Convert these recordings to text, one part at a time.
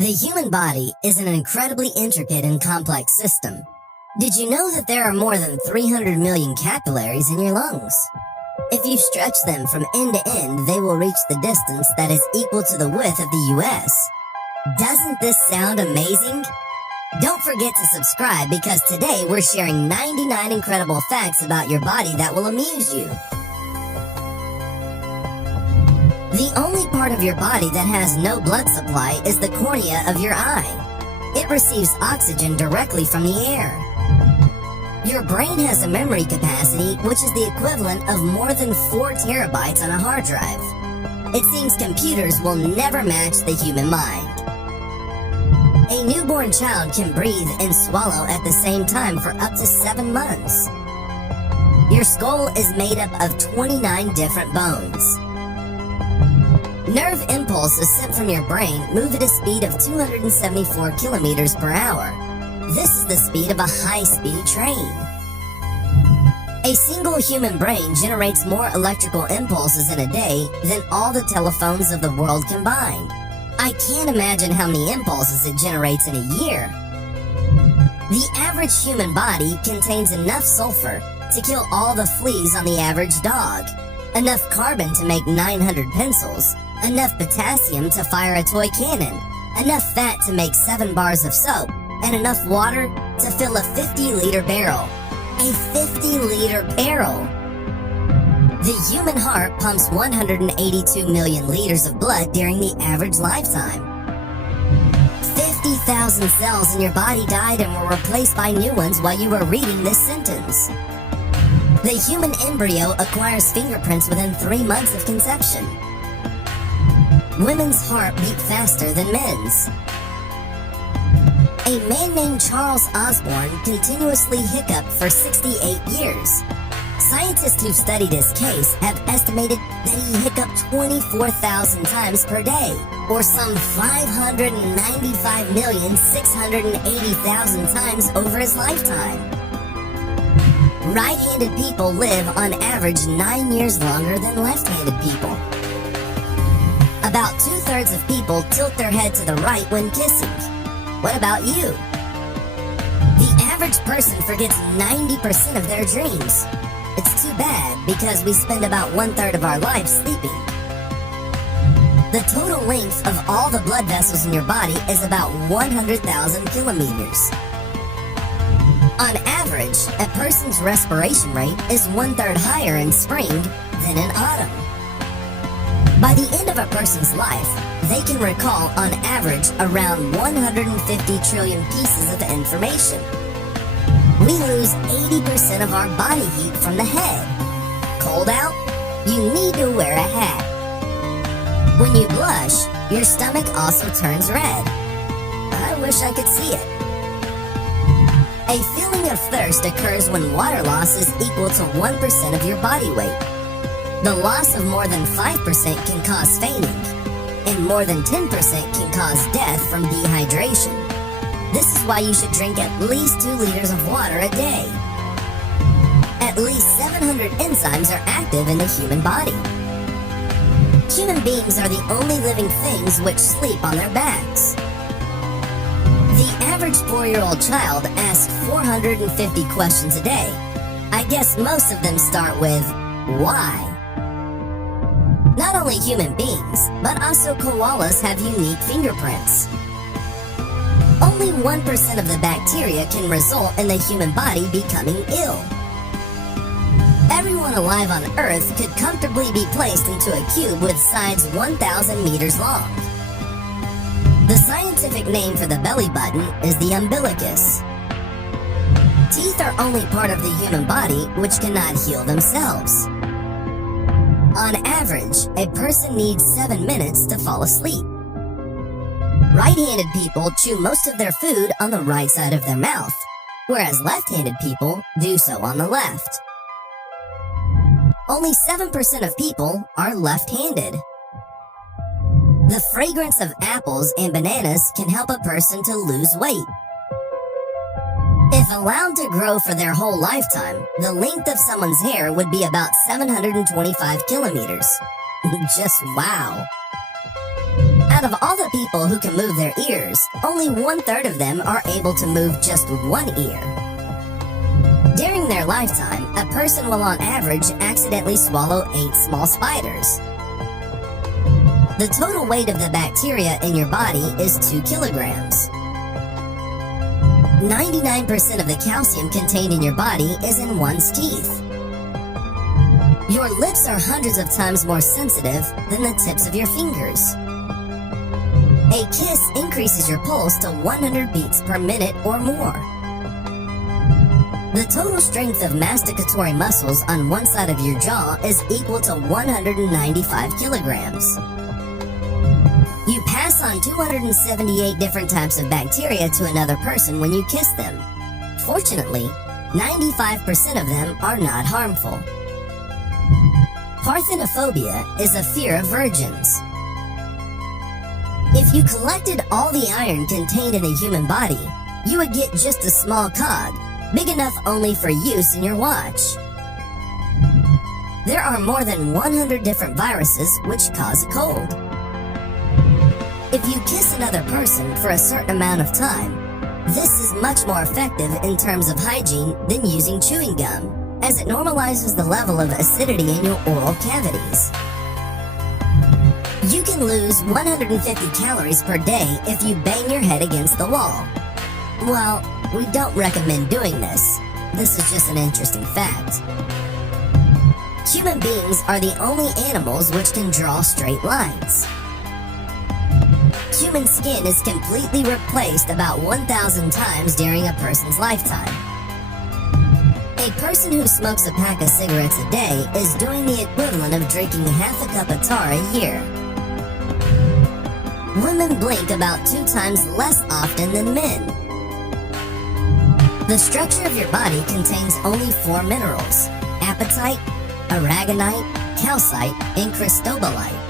The human body is an incredibly intricate and complex system. Did you know that there are more than 300 million capillaries in your lungs? If you stretch them from end to end, they will reach the distance that is equal to the width of the US. Doesn't this sound amazing? Don't forget to subscribe because today we're sharing 99 incredible facts about your body that will amuse you. The only part of your body that has no blood supply is the cornea of your eye. It receives oxygen directly from the air. Your brain has a memory capacity which is the equivalent of more than 4 terabytes on a hard drive. It seems computers will never match the human mind. A newborn child can breathe and swallow at the same time for up to 7 months. Your skull is made up of 29 different bones. Nerve impulses sent from your brain move at a speed of 274 kilometers per hour. This is the speed of a high-speed train. A single human brain generates more electrical impulses in a day than all the telephones of the world combined. I can't imagine how many impulses it generates in a year. The average human body contains enough sulfur to kill all the fleas on the average dog, enough carbon to make 900 pencils, enough potassium to fire a toy cannon, enough fat to make 7 bars of soap, and enough water to fill a 50-liter barrel. A 50-liter barrel! The human heart pumps 182 million liters of blood during the average lifetime. 50,000 cells in your body died and were replaced by new ones while you were reading this sentence. The human embryo acquires fingerprints within 3 months of conception. Women's heart beat faster than men's. A man named Charles Osborne continuously hiccuped for 68 years. Scientists who've studied his case have estimated that he hiccuped 24,000 times per day, or some 595,680,000 times over his lifetime. Right-handed people live on average 9 years longer than left-handed people. About 2/3 of people tilt their head to the right when kissing. What about you? The average person forgets 90% of their dreams. It's too bad because we spend about 1/3 of our life sleeping. The total length of all the blood vessels in your body is about 100,000 kilometers. On average, a person's respiration rate is 1/3 higher in spring than in autumn. By the end of a person's life, they can recall on average around 150 trillion pieces of information. We lose 80% of our body heat from the head. Cold out? You need to wear a hat. When you blush, your stomach also turns red. I wish I could see it. A feeling of thirst occurs when water loss is equal to 1% of your body weight. The loss of more than 5% can cause fainting, and more than 10% can cause death from dehydration. This is why you should drink at least 2 liters of water a day. At least 700 enzymes are active in the human body. Human beings are the only living things which sleep on their backs. The average 4-year-old child asks 450 questions a day. I guess most of them start with, why? Not only human beings, but also koalas have unique fingerprints. Only 1% of the bacteria can result in the human body becoming ill. Everyone alive on Earth could comfortably be placed into a cube with sides 1,000 meters long. The scientific name for the belly button is the umbilicus. Teeth are only part of the human body which cannot heal themselves. On average, a person needs 7 minutes to fall asleep. Right-handed people chew most of their food on the right side of their mouth, whereas left-handed people do so on the left. Only 7% of people are left-handed. The fragrance of apples and bananas can help a person to lose weight. If allowed to grow for their whole lifetime, the length of someone's hair would be about 725 kilometers. Just wow. Out of all the people who can move their ears, only 1/3 of them are able to move just one ear. During their lifetime, a person will on average accidentally swallow 8 small spiders. The total weight of the bacteria in your body is 2 kilograms. 99% of the calcium contained in your body is in one's teeth. Your lips are hundreds of times more sensitive than the tips of your fingers. A kiss increases your pulse to 100 beats per minute or more. The total strength of masticatory muscles on one side of your jaw is equal to 195 kilograms. You pass on 278 different types of bacteria to another person when you kiss them. Fortunately, 95% of them are not harmful. Parthenophobia is a fear of virgins. If you collected all the iron contained in the human body, you would get just a small cog, big enough only for use in your watch. There are more than 100 different viruses which cause a cold. If you kiss another person for a certain amount of time, this is much more effective in terms of hygiene than using chewing gum, as it normalizes the level of acidity in your oral cavities. You can lose 150 calories per day if you bang your head against the wall. Well, we don't recommend doing this. This is just an interesting fact. Human beings are the only animals which can draw straight lines. Human skin is completely replaced about 1,000 times during a person's lifetime. A person who smokes a pack of cigarettes a day is doing the equivalent of drinking half a cup of tar a year. Women blink about 2 times less often than men. The structure of your body contains only 4 minerals: apatite, aragonite, calcite, and cristobalite.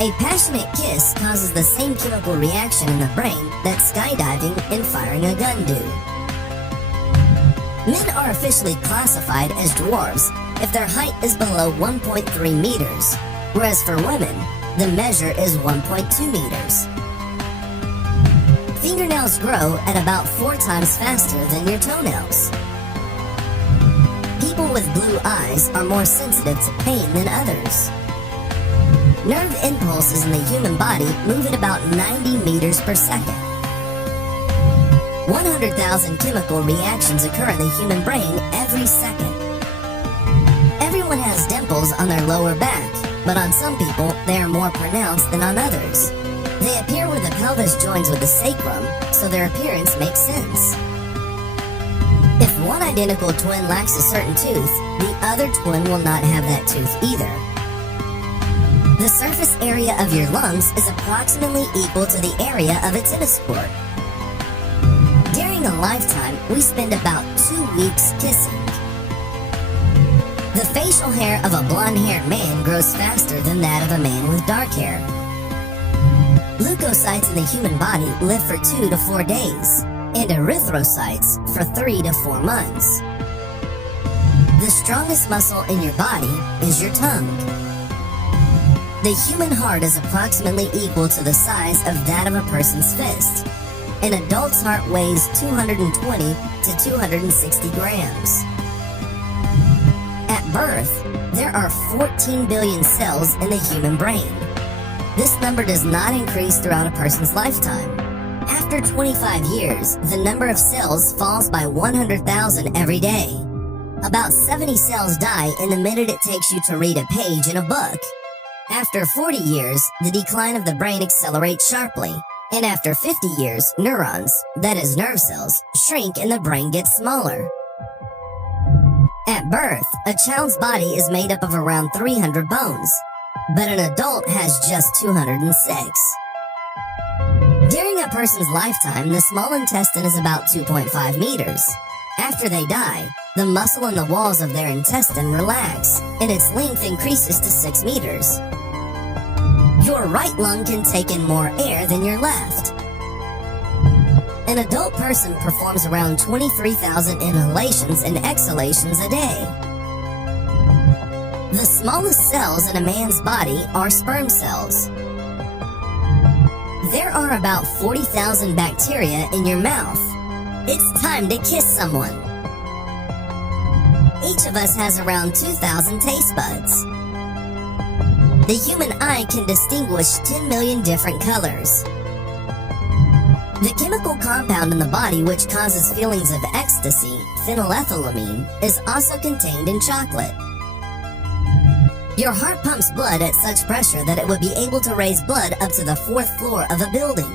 A passionate kiss causes the same chemical reaction in the brain that skydiving and firing a gun do. Men are officially classified as dwarves if their height is below 1.3 meters, whereas for women, the measure is 1.2 meters. Fingernails grow at about 4 times faster than your toenails. People with blue eyes are more sensitive to pain than others. Nerve impulses in the human body move at about 90 meters per second. 100,000 chemical reactions occur in the human brain every second. Everyone has dimples on their lower back, but on some people, they are more pronounced than on others. They appear where the pelvis joins with the sacrum, so their appearance makes sense. If one identical twin lacks a certain tooth, the other twin will not have that tooth either. The surface area of your lungs is approximately equal to the area of a tennis court. During a lifetime, we spend about 2 weeks kissing. The facial hair of a blonde-haired man grows faster than that of a man with dark hair. Leukocytes in the human body live for 2 to 4 days, and erythrocytes for 3 to 4 months. The strongest muscle in your body is your tongue. The human heart is approximately equal to the size of that of a person's fist. An adult's heart weighs 220 to 260 grams. At birth, there are 14 billion cells in the human brain. This number does not increase throughout a person's lifetime. After 25 years, the number of cells falls by 100,000 every day. About 70 cells die in the minute it takes you to read a page in a book. After 40 years, the decline of the brain accelerates sharply. And after 50 years, neurons, that is nerve cells, shrink and the brain gets smaller. At birth, a child's body is made up of around 300 bones, but an adult has just 206. During a person's lifetime, the small intestine is about 2.5 meters. After they die, the muscle in the walls of their intestine relax, and its length increases to 6 meters. Your right lung can take in more air than your left. An adult person performs around 23,000 inhalations and exhalations a day. The smallest cells in a man's body are sperm cells. There are about 40,000 bacteria in your mouth. It's time to kiss someone. Each of us has around 2,000 taste buds. The human eye can distinguish 10 million different colors. The chemical compound in the body which causes feelings of ecstasy, phenylethylamine, is also contained in chocolate. Your heart pumps blood at such pressure that it would be able to raise blood up to the 4th floor of a building.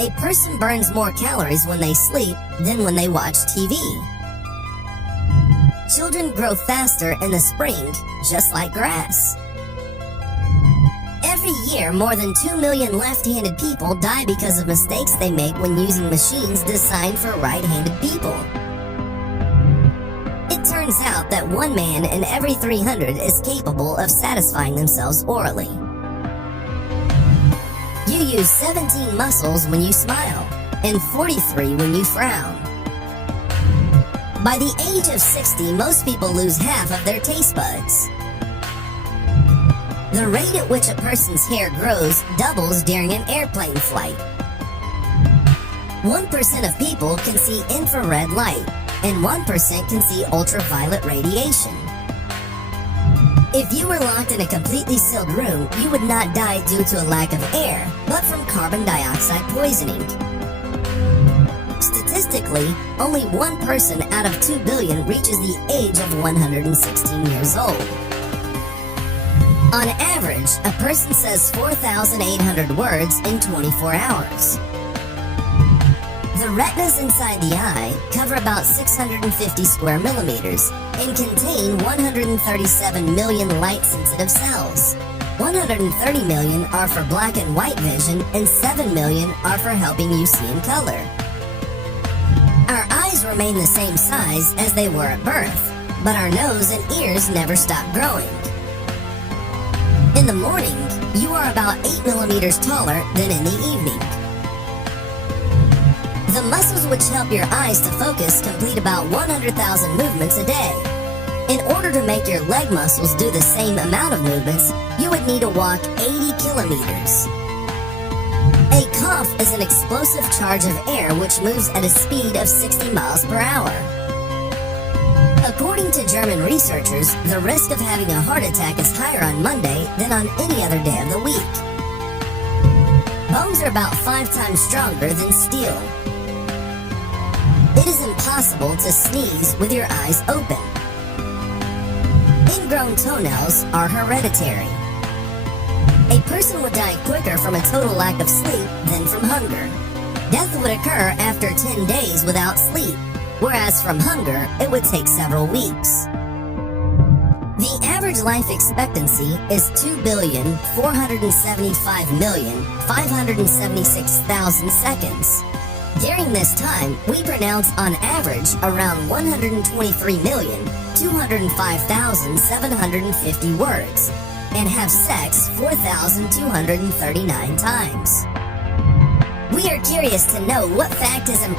A person burns more calories when they sleep than when they watch TV. Children grow faster in the spring, just like grass. Every year, more than 2 million left-handed people die because of mistakes they make when using machines designed for right-handed people. It turns out that 1 man in every 300 is capable of satisfying themselves orally. You use 17 muscles when you smile, and 43 when you frown. By the age of 60, most people lose half of their taste buds. The rate at which a person's hair grows doubles during an airplane flight. 1% of people can see infrared light, and 1% can see ultraviolet radiation. If you were locked in a completely sealed room, you would not die due to a lack of air, but from carbon dioxide poisoning. Statistically, only 1 person out of 2 billion reaches the age of 116 years old. On average, a person says 4,800 words in 24 hours. The retinas inside the eye cover about 650 square millimeters and contain 137 million light-sensitive cells. 130 million are for black and white vision, and 7 million are for helping you see in color. Our eyes remain the same size as they were at birth, but our nose and ears never stop growing. In the morning, you are about 8 millimeters taller than in the evening. The muscles which help your eyes to focus complete about 100,000 movements a day. In order to make your leg muscles do the same amount of movements, you would need to walk 80 kilometers. A cough is an explosive charge of air which moves at a speed of 60 miles per hour. According to German researchers, the risk of having a heart attack is higher on Monday than on any other day of the week. Bones are about 5 times stronger than steel. It is impossible to sneeze with your eyes open. Ingrown toenails are hereditary. A person would die quicker from a total lack of sleep than from hunger. Death would occur after 10 days without sleep, whereas from hunger, it would take several weeks. The average life expectancy is 2,475,576,000 seconds. During this time, we pronounce on average around 123,205,750 words and have sex 4,239 times. We are curious to know what fact has impressed you.